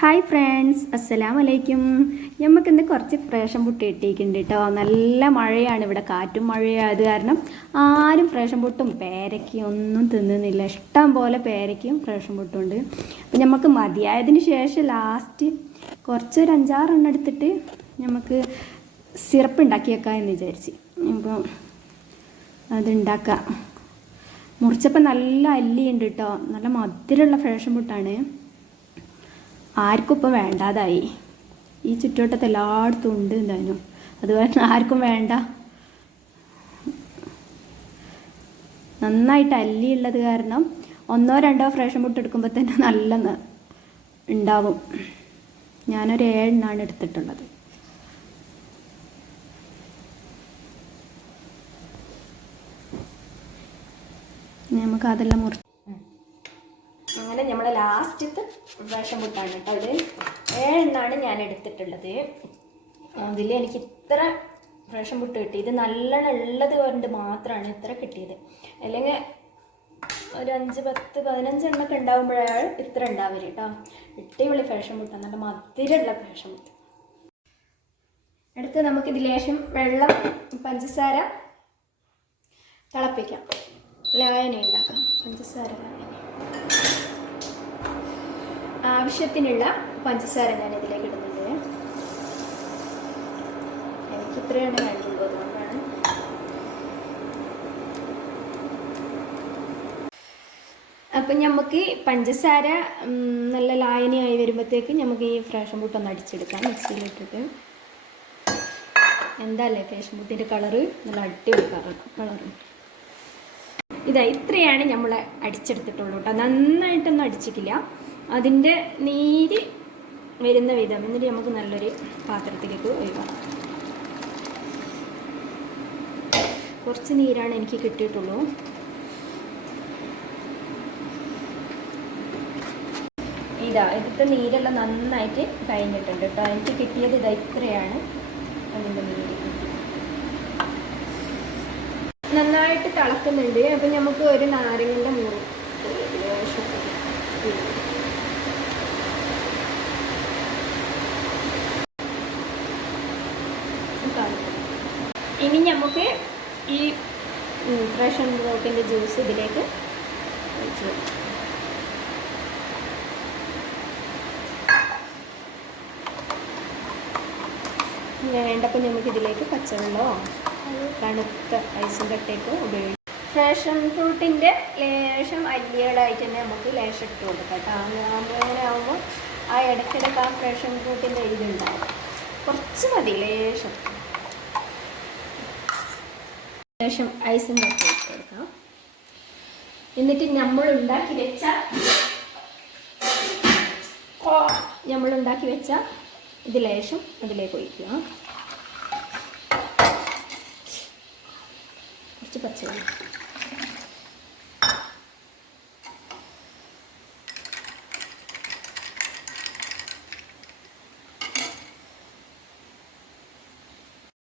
Hi friends, അസ്സലാമു അലൈക്കും. നമുക്കിന്ന് കുറച്ച് ഫ്രേഷൻ പുട്ട് കിട്ടിയിട്ടുണ്ട് കേട്ടോ. നല്ല മഴയാണ് ഇവിടെ, കാറ്റും മഴയായത് കാരണം ആരും ഫ്രേഷൻ പുട്ടും പേരയ്ക്കും ഒന്നും തിന്നുന്നില്ല. ഇഷ്ടം പോലെ പേരയ്ക്കും ഫ്രേഷൻ പുട്ടും ഉണ്ട്. അപ്പം നമുക്ക് മതിയായതിന് ശേഷം ലാസ്റ്റ് കുറച്ചൊരു 5-6 എണ്ണം എടുത്തിട്ട് നമുക്ക് സിറപ്പ് ഉണ്ടാക്കി വെക്കാം എന്ന് വിചാരിച്ച്. അപ്പം അതുണ്ടാക്കാം. മുറിച്ചപ്പോൾ നല്ല അല്ലിയുണ്ട് കേട്ടോ. നല്ല മധുരമുള്ള ഫ്രേഷൻ പുട്ടാണ്. ആർക്കും ഇപ്പം വേണ്ടാതായി. ഈ ചുറ്റുവട്ടത്ത് എല്ലായിടത്തും ഉണ്ട് എന്തായാലും, അതുപോലെ ആർക്കും വേണ്ട. നന്നായിട്ട് അല്ലിയുള്ളത് കാരണം 1-2 ഫ്രേഷൻ പുട്ട് എടുക്കുമ്പോൾ തന്നെ നല്ല ഉണ്ടാവും. ഞാനൊരു 7 എണ്ണമാണ് എടുത്തിട്ടുള്ളത്. നമുക്ക് അതെല്ലാം അങ്ങനെ നമ്മളെ ലാസ്റ്റത്തെ ഫ്രേഷൻ പുട്ടാണ് കേട്ടോ. അത് 7 എണ്ണമാണ് ഞാൻ എടുത്തിട്ടുള്ളത്. അതിൽ എനിക്ക് ഇത്ര ഫ്രേഷൻ പുട്ട് കിട്ടി. ഇത് നല്ലോണം ഉള്ളത് കൊണ്ട് മാത്രമാണ് ഇത്ര കിട്ടിയത്. അല്ലെങ്കിൽ ഒരു 5-10-15 എണ്ണൊക്കെ ഉണ്ടാകുമ്പോഴാണ് ഇത്ര ഉണ്ടാവര് കേട്ടോ. അടിപൊളി ഫ്രേഷൻ പുട്ടാണ്, നല്ല മധുരമുള്ള ഫ്രേഷൻ പുട്ട്. അടുത്ത് നമുക്കിത് ലേശം വെള്ളം, പഞ്ചസാര തിളപ്പിക്കാം. ലായനി ഉണ്ടാക്കാം. പഞ്ചസാര ലായനി ആവശ്യത്തിനുള്ള പഞ്ചസാര ഞാൻ ഇതിലേക്ക് ഇടുന്നുണ്ട്. എനിക്ക് ഇത്രയാണ് വേണ്ടുള്ളൂ, അതുകൊണ്ടാണ്. അപ്പം നമുക്ക് പഞ്ചസാര നല്ല ലായനിയായി വരുമ്പോഴത്തേക്ക് നമുക്ക് ഈ ഫ്രേഷൻ പുട്ട് ഒന്ന് അടിച്ചെടുക്കാം മിക്സിയിലിട്ടിട്ട്. എന്താല്ലേ ഫ്രേഷൻ പുട്ടിൻ്റെ കളറ്, നല്ല അടിപൊളി കളറ്. ഇതാ ഇത്രയാണ് നമ്മൾ അടിച്ചെടുത്തിട്ടുള്ളൂ കേട്ടോ. നന്നായിട്ടൊന്നും അടിച്ചിട്ടില്ല, അതിൻ്റെ നീര് വരുന്ന വിധം. എന്നിട്ട് നമുക്ക് നല്ലൊരു പാത്രത്തിലേക്ക് ഒഴിക്കാം. കുറച്ച് നീരാണ് എനിക്ക് കിട്ടിയിട്ടുള്ളൂ. ഇതാ ഇതിൻ്റെ നീരെല്ലാം നന്നായിട്ട് കഴിഞ്ഞിട്ടുണ്ട് കേട്ടോ. എനിക്ക് കിട്ടിയത് ഇതാ ഇത്രയാണ് അതിൻ്റെ നീര്. നന്നായിട്ട് തിളക്കുന്നുണ്ട്. അപ്പം നമുക്ക് ഒരു നാരങ്ങൻ്റെ മുറി ഇനി നമുക്ക് ഈ ഫ്രേഷൻ ഫ്രൂട്ടിൻ്റെ ജ്യൂസ് ഇതിലേക്ക് ഒഴിച്ച് വേണ്ടപ്പോൾ നമുക്കിതിലേക്ക് പച്ചവെള്ളമോ തണുത്ത ഐസും കട്ടയൊക്കെ ഉപയോഗിക്കും. ഫ്രേഷൻ ഫ്രൂട്ടിൻ്റെ ലേശം അല്ലികളായിട്ട് തന്നെ നമുക്ക് ലേശം ഇട്ട് കൊടുക്കാം കേട്ടോ. അങ്ങനെ ആകുമ്പോൾ ആ ഇടയ്ക്കിടയ്ക്ക് ആ ഫ്രേഷൻ ഫ്രൂട്ടിൻ്റെ ഇതുണ്ടാവും. കുറച്ച് മതി, ലേശം ഐസും കട്ട ഇട്ട് കൊടുക്കാം. എന്നിട്ട് നമ്മളുണ്ടാക്കി വെച്ച ഇത് ലേശം അതിലേക്ക് ഒഴിക്കുക. കുറച്ച് പച്ചവെള്ളം